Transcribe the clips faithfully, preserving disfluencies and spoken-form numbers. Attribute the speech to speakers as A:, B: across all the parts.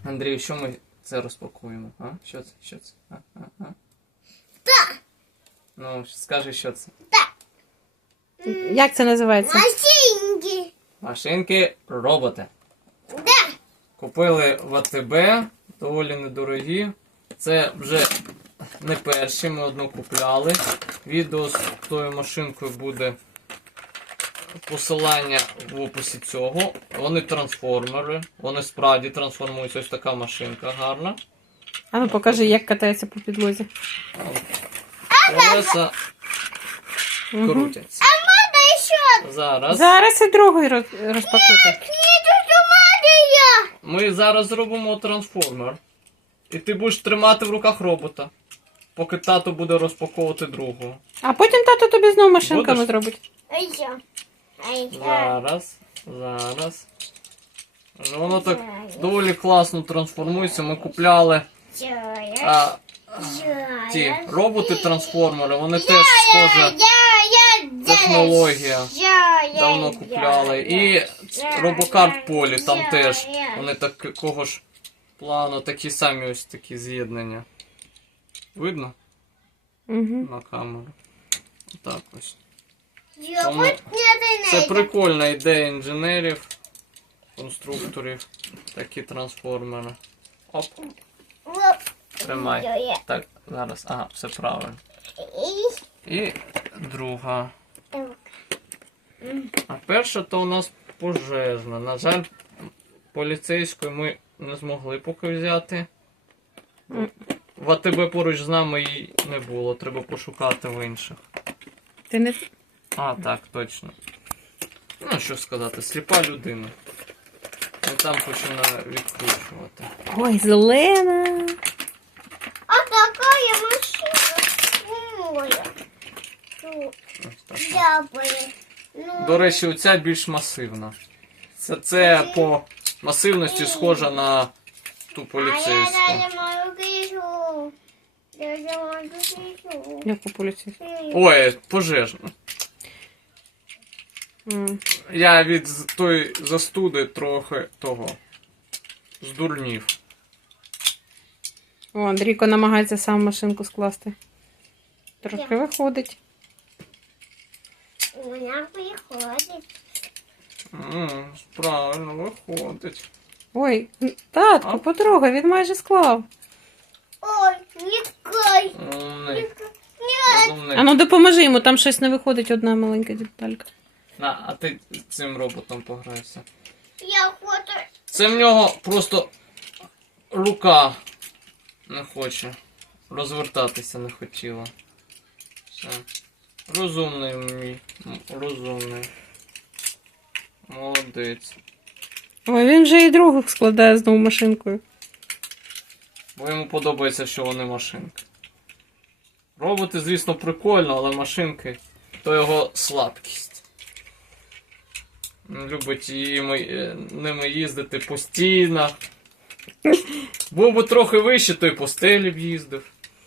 A: Андрію, що ми це розпакуємо? А? Що це? Що це? А? А? А?
B: Так.
A: Ну, скажи, що це?
B: Так.
C: Як це називається?
B: Машинки.
A: Машинки роботи.
B: Да.
A: Купили в АТБ, доволі недорогі. Це вже не перші, ми одну купляли. Відео з тою машинкою буде посилання в описі цього. Вони трансформери, вони справді трансформуються. Ось така машинка гарна.
C: А ну покажи, як катається по підлозі.
A: Колеса крутяться.
B: А можна ще?
A: Зараз.
C: Зараз і другий роз- розпакуйте.
B: Ні, тут Марія.
A: Ми зараз зробимо трансформер. І ти будеш тримати в руках робота, поки тато буде розпаковувати другого.
C: А потім тато тобі знову машинками
A: Будеш?
C: зробить.
B: А ще. А ще.
A: Зараз, зараз. Ну, воно так доволі класно трансформується. Ми купляли
B: Ще.
A: а,
B: Ще.
A: ті роботи-трансформери, вони теж схожа технологія. Давно купляли. І робокарт Полі, там теж вони такого ж плану, такі самі ось такі з'єднання. Видно?
C: Угу.
A: На камеру. Так ось.
B: Я
A: Тому
B: вот не
A: Це
B: знаю.
A: прикольна ідея інженерів, конструкторів, такі трансформери. Оп, тримай. Так, зараз. Ага, все правильно. І друга. А перша то у нас пожежна. На жаль, поліцейської ми не змогли поки взяти. В АТБ поруч з нами її не було, треба пошукати в інших.
C: Ти не...
A: А, так, точно. Ну, що сказати, сліпа людина. І там починає відкручувати.
C: Ой, зелена.
B: А такая машина моя.
A: Ось так.
B: Дякую. Ну,
A: До речі, оця більш масивна. Це, це по масивності схожа на ту
B: а я
A: поліцейську.
B: даже могу кишу. Я же могу кишу.
C: Як у поліції.
A: Ой, пожежна.
C: М.
A: Я від з- тої застуди трохи того здурнів.
C: О, Андрійко намагається сам машинку скласти. Трохи виходить.
B: У меня приходит.
A: М, Правильно, виходить.
C: Ой, татко,
A: А?
C: потрогай, він майже склав.
B: Ой, не ткай.
A: Умний.
B: Нет.
A: Розумний.
C: А ну допоможи йому, там щось не виходить, одна маленька деталька.
A: На, а ти цим роботом пограйся.
B: Я хочу.
A: Це в нього просто рука не хоче. Розвертатися не хотіла. Все. Розумний мій. М, Розумний. Молодець.
C: Ой, він вже і другу складає знову машинкою.
A: Бо йому подобається, що вони машинки. Роботи, звісно, прикольно, але машинки то його слабкість. Він любить їми, е, ними їздити постійно. Був би трохи вище, то й по стелі б їздив.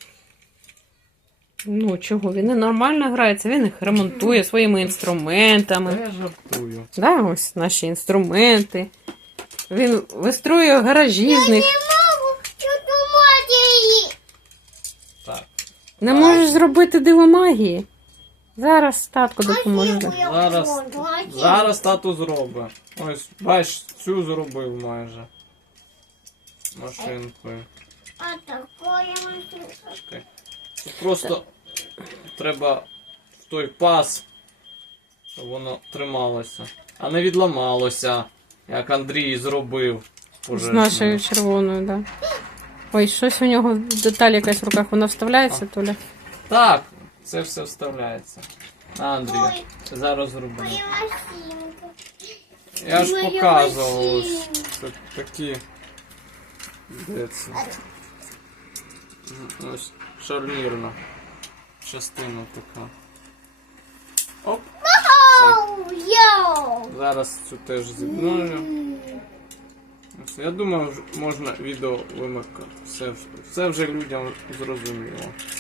C: Ну чого, він і нормально грається, він їх ремонтує своїми інструментами.
A: Я жартую.
C: Да, ось наші інструменти. Він вистроює гаражі з них.
B: Не могу. Что-то матери.
A: Так.
C: Не можеш зробити диво магії. Зараз татко допоможе.
A: Зараз, зараз тату зробить. Ось, бач, цю зробив майже. Машинкою.
B: А такое машина.
A: Чекай. Тут просто треба в той паз, щоб воно трималося. А не відламалося, як Андрій зробив.
C: З
A: пожежною.
C: нашою червоною, да. Ой, щось у нього деталь якась в руках, вона вставляється, Толя?
A: Так, це все вставляється. На, Андрій,
B: Ой.
A: зараз зроблю.
B: Моя машинка.
A: Я ж
B: Моя
A: показував ось
B: машинка.
A: так- такі. Де це? Ось шарнірна частина така. Оп.
B: Оу, йоу.
A: Зараз цю теж зібною. Ось, я думаю, вже можна відео вимикати. Все, все вже людям зрозуміло.